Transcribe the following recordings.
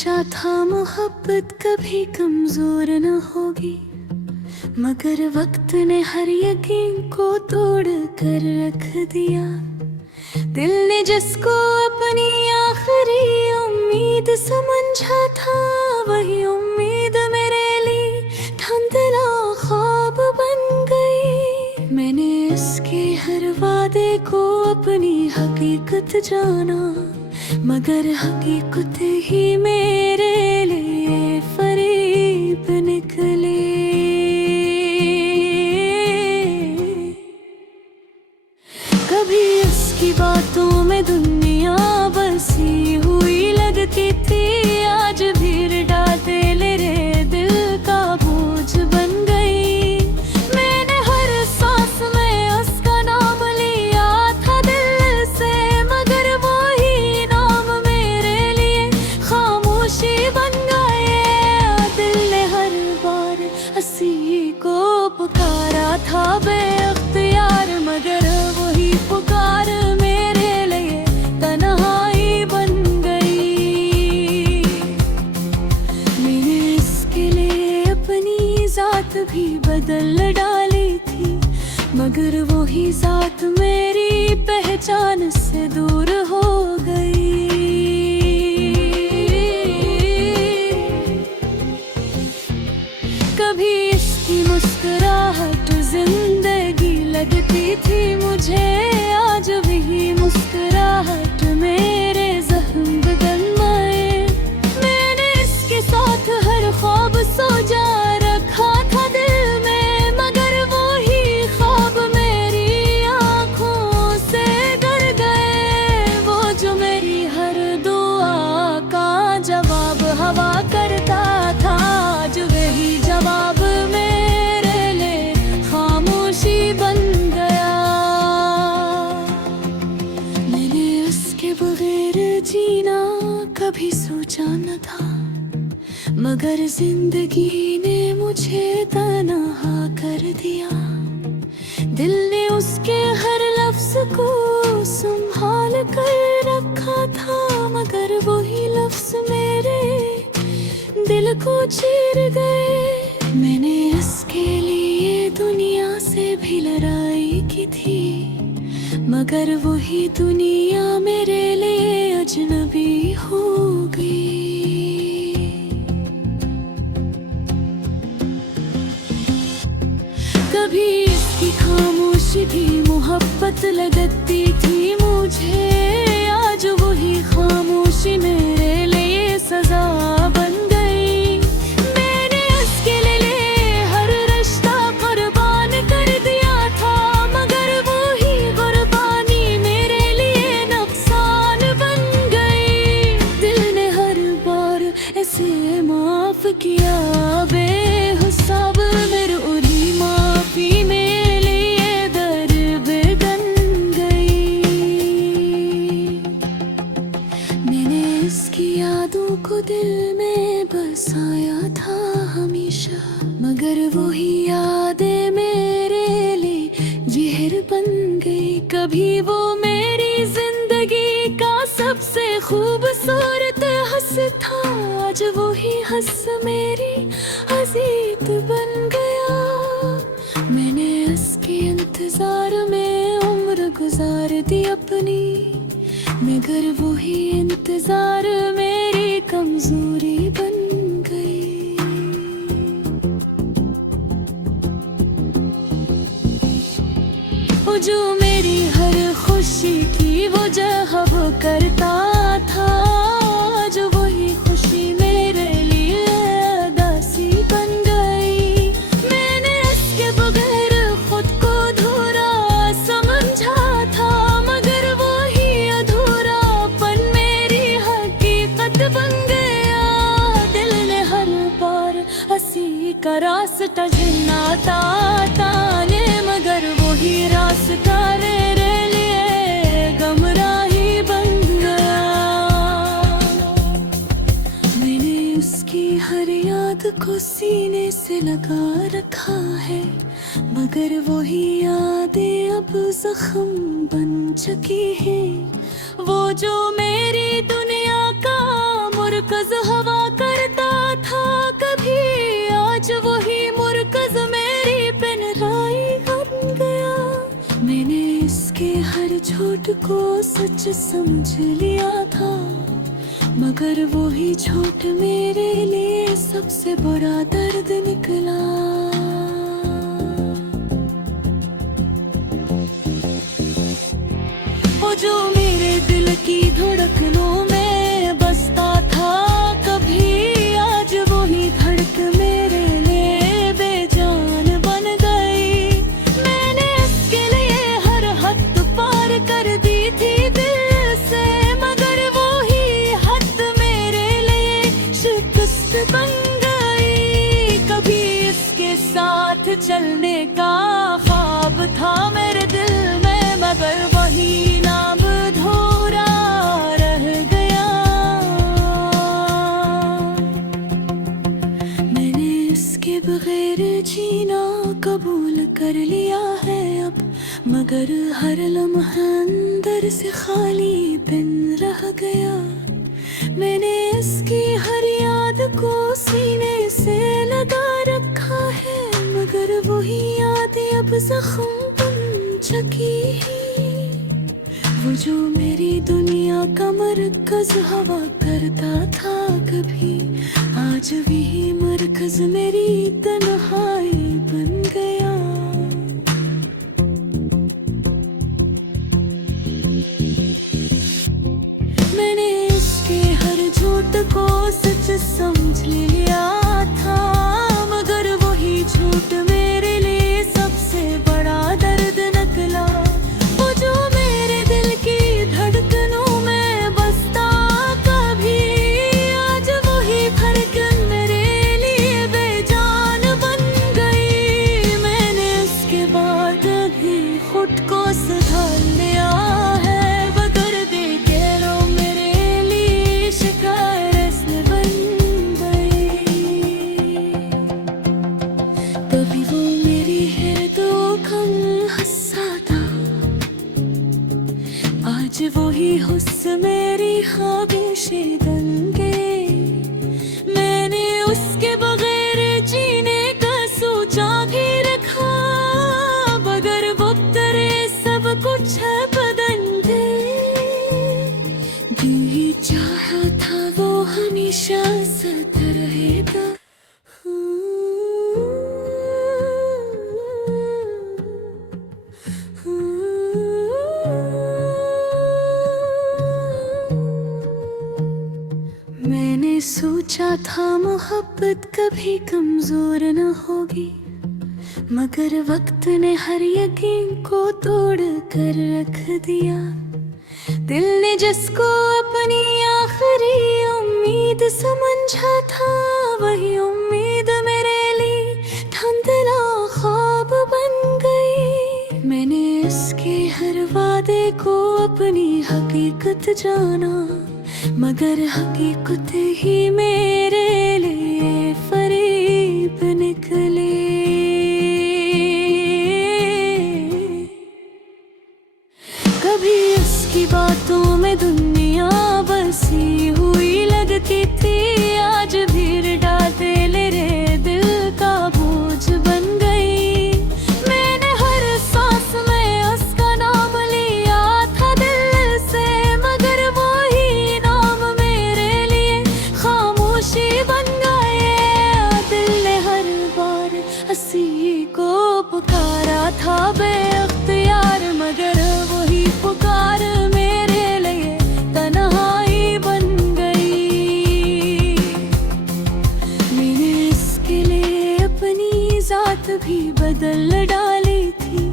सोचा था मोहब्बत कभी कमजोर न होगी, मगर वक्त ने हर यकीन को तोड़ कर रख दिया। दिल ने जिसको अपनी आखिरी उम्मीद समझा था, वही उम्मीद मेरे लिए धुंधला ख्वाब बन गई। मैंने उसके हर वादे को अपनी हकीकत जाना, मगर हकीकत ही मेरे लिए फरेब निकले। कभी उसकी बातों में दुनिया बसी हुई लगती थी, आज भीड़ डालते मेरे दिल का बोझ बन गई। मैंने हर सांस में उसका नाम लिया था दिल से, मगर वो ही नाम मेरे लिए खामोशी बन गए। दिल ने हर बार हंसी को पुकारा था बेअख्तियार, मगर वही पुकार मेरे लिए तन्हाई बन गई। मैंने इसके लिए अपनी जात भी बदल डाली थी, मगर वही जात मेरी पहचान से दूर हो गई। कभी इसकी मुस्कुराहट जिंदगी लगती थी मुझे, आज वही मुस्कुराहट मेरे जख्म बदल गए। मैंने इसके साथ हर ख्वाब सोचा रखा था दिल में, मगर वो ही ख्वाब मेरी आंखों से गिर गए। वो जो मेरी हर दुआ का जवाब हवा करता था, आज वही जवाब मेरे लिए खामोशी बन गया। मैंने उसके बगैर जीना कभी सोचा न था, मगर जिंदगी ने मुझे तन्हा कर दिया। दिल ने उसके हर लफ्ज को संभाल कर रखा था, मगर वही लफ्ज मेरे दिल को चीर गए। मैंने इसके लिए दुनिया से भी लड़ाई की थी, मगर वही दुनिया मेरे लिए अजनबी हो गई। कभी इसकी खामोशी भी मोहब्बत लगती थी मुझे, आज वही खामोशी मेरे लिए सजा बन गई। मैंने उसके लिए हर रिश्ता कुर्बान कर दिया था, मगर वही कुर्बानी मेरे लिए नुकसान बन गई। दिल ने हर बार ऐसे माफ किया बेहिसाब, मेरे उरी माफी मेरे लिए दर्द बन गई। मैंने इसकी यादों को दिल में बसाया था हमेशा, मगर वही यादें मेरे लिए जहर बन गई। कभी वो मेरी जिंदगी का सबसे खूबसूरत हंस था, आज वही हंस मेरी हसीत बन गया। मैंने इसके इंतजार में उम्र गुजार दी अपनी, मगर वही इंतजार मेरी कमजोरी बन गई। वो जो मेरी हर खुशी की वो जहब करता था, जो वही खुशी मेरे लिए उदासी बन गई। मैंने इसके बगैर खुद को अधूरा समझा था, मगर वही अधूरापन मेरी हकीकत बन गया। दिल ने हर बार हंसी का रास्ता झिलनाता ताने, मगर वही रास्ता मेरे लिए गमराही बन गया। मैंने उसकी हर याद को सीने से लगा रखा है, मगर वही यादें अब जख्म बन चुकी हैं। वो जो मेरी दुनिया का मरकज हवा करता था कभी, आज वही मुरकज मेरी पेनराई बन गया। मैंने इसके हर झूठ को सच समझ लिया था, मगर वही झूठ मेरे लिए सबसे बड़ा दर्द निकला। वो जो मेरे दिल की धड़कनों में बसता था कभी, आज वही धड़क मेरे लिए बेजान बन गई। मैंने इसके लिए हर हद पार कर दी थी दिल से, मगर वही हद मेरे लिए शिकस्त बन गई। कभी इसके साथ चलने का ख्वाब था मेरे दिल में, मगर वही नाम अधूरा रह गया। मैंने इसके बगैर जीना कबूल कर लिया है अब, मगर हर लम्हा अंदर से खाली बिन रह गया। मैंने इसकी हर याद को सीने से लगा रखा है, मगर वही यादें अब जख्म बन चुकी है। वो जो मेरी दुनिया का मरकज हवा करता था कभी, आज वही मरकज मेरी तन्हाई बन गया। मैंने इसके हर झूठ को सच समझ लिया था, मगर वही झूठ मेरे लिए सबसे बड़ा दर्द निकला। वो जो मेरे दिल की धड़कनों में बसता कभी, आज वही धड़कन मेरे लिए बेजान बन गई। मैंने इसके बाद ही खुद को सुधार लिया है, बगैर देखे रो मेरे लिए शिकायत बन गई। कभी वो मेरी है तो कम हंसा था, आज वही हुस्न मेरी ख्वाहिशें बन गई। मैंने उसके बगैर जीने का सोचा भी रखा, मगर वो तेरे सब कुछ है बदल दे। दिल ही चाहा था वो हमेशा साथ रहेगा। मैंने सोचा था मोहब्बत कभी कमजोर न होगी, मगर वक्त ने हर यकीन को तोड़ कर रख दिया। दिल ने जिसको अपनी आखिरी उम्मीद समझा था, वही उम्मीद मेरे लिए धुंधला ख्वाब बन गई। मैंने इसके हर वादे को अपनी हकीकत जाना, मगर हकीकत ही मेरे लिए फरेब निकले। कभी उसकी बातों में दुनिया बसी हुई लगती थी, आज भीड़ डालते मेरे दिल का बोझ बन गई। मैंने हर सांस में उसका नाम लिया था दिल से, मगर वही नाम मेरे लिए खामोशी बन गए। दिल ने हर बार हंसी को पुकारा था बेअख्तियार, मगर वही पुकार मेरे लिए तन्हाई बन गई। मैंने इसके लिए अपनी जात भी बदल डाली थी,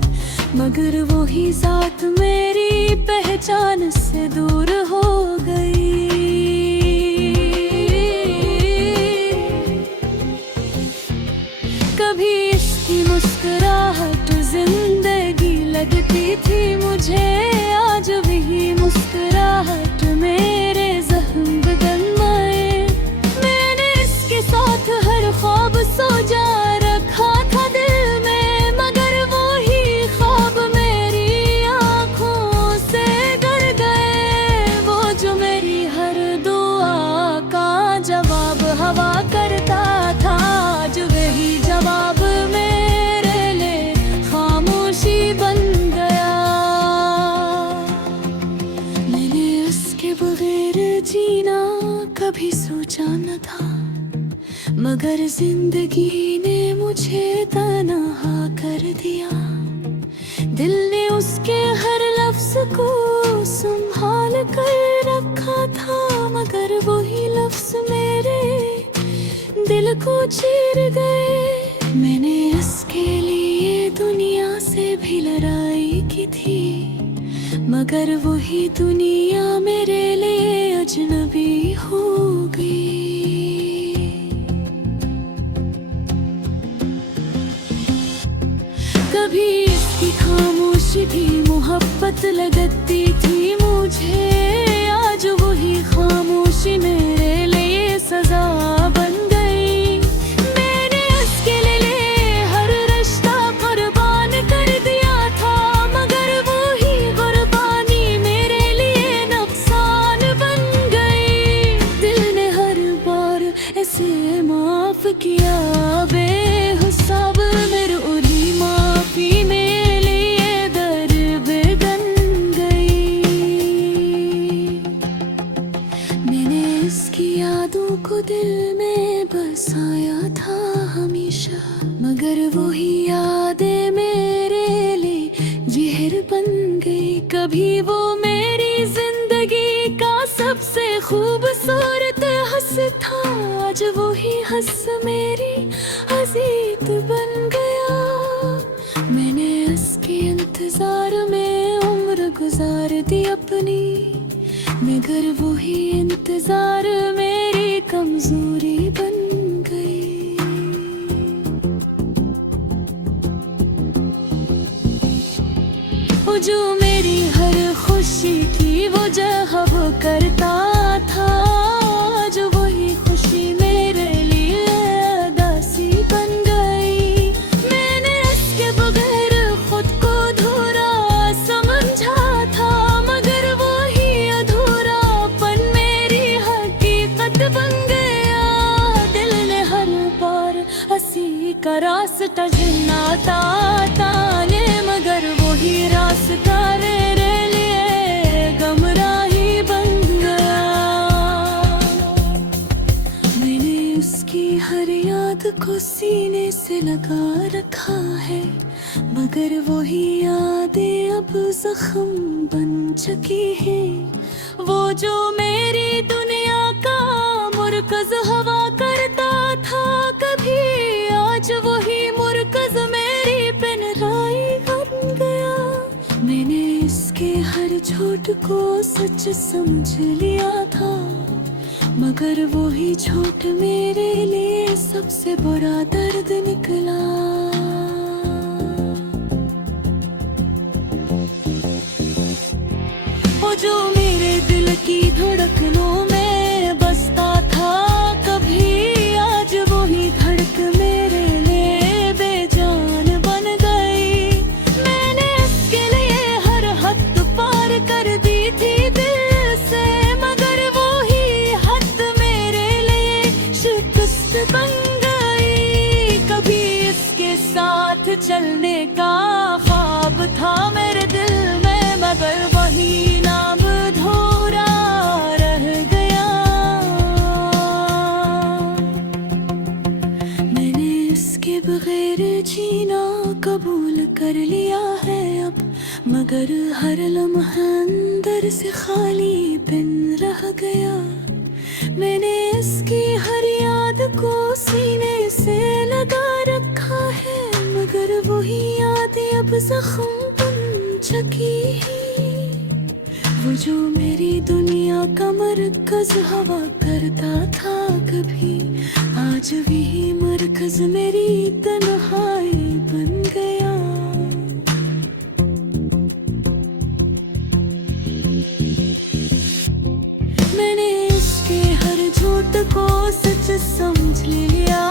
मगर वही जात मेरी पहचान से दूर हो गई। कभी इसकी मुस्कुराहट जिंदगी लगती थी मुझे, आज वही मुस्कुराहट मेरे जख्म बदल गए। मैंने इसके साथ हर ख्वाब सोचा रखा था दिल में, मगर वही ख्वाब मेरी आंखों से गड़ गए। वो जो मेरी हर दुआ का मगर जिंदगी ने मुझे तन्हा कर दिया। दिल ने उसके हर लफ्ज को संभाल कर रखा था, मगर वही लफ्ज मेरे दिल को चीर गए। मैंने इसके लिए दुनिया से भी लड़ाई की थी, मगर वही दुनिया मेरे लिए अजनबी हो गई। कभी इसकी खामोशी भी मोहब्बत लगती थी मुझे, आज वही खामोशी मेरे लिए सजा बन गई। मैंने इसके लिए हर रिश्ता कुर्बान कर दिया था, मगर वही कुर्बानी मेरे लिए नुकसान बन गई। दिल ने हर बार ऐसे माफ किया बेहिसाब, मेरे उरी माफी मेरे लिए दर्द बन गई। मैंने इसकी यादों को दिल में बसाया था हमेशा, मगर वही यादें मेरे लिए जहर बन गई। कभी वो मेरी जिंदगी का सबसे खूबसूरत हंस था, आज वही हंस मेरी हसीत बन गया। मैंने इसके इंतजार में उम्र गुजार दी अपनी, मगर वही इंतजार मेरी कमजोरी बन गई। वो जो मेरी हर खुशी की वो जहब करता था, आज वही खुशी मेरे लिए उदासी बन गई। मैंने इसके बगैर खुद को अधूरा समझा था, मगर वही अधूरापन मेरी हकीकत बन गया। दिल ने हर बार हंसी का रास्ता झुलाता ताने, मगर वही रास्ता मेरे लिए गमराही बन गया। मैंने उसकी हर याद को सीने से लगा रखा है, मगर वही यादें अब जख्म बन चुकी है। वो जो मेरी दुनिया का मुर्कज हवा करता था कभी, आज वही मुर्कज मेरी पिनराई बन गया। मैंने इसके हर झूठ को सच समझ लिया था, मगर वही झूठ मेरे लिए सबसे बड़ा दर्द निकला। वो जो मेरे दिल की धड़कनों में बसता था कभी, आज वही धड़क मेरे लिए बेजान बन गई। मैंने इसके लिए हर हद पार कर दी थी दिल से, मगर वही हद मेरे लिए शिकस्त बन गई। कभी इसके साथ चलने का ख्वाब था मेरे दिल में, मगर वही नाम अधूरा रह गया। मैंने इसके बगैर जीना कबूल कर लिया है अब, मगर हर लम्हा अंदर से खाली बिन रह गया। मैंने इसकी हर याद को सीने से लगा रखा है, मगर वही यादें अब जख्म बन चुकी है। वो जो मेरी दुनिया का मरकज हवा करता था कभी, आज वही मरकज मेरी तन्हाई बन गया। मैंने इसके हर झूठ को सच समझ लिया।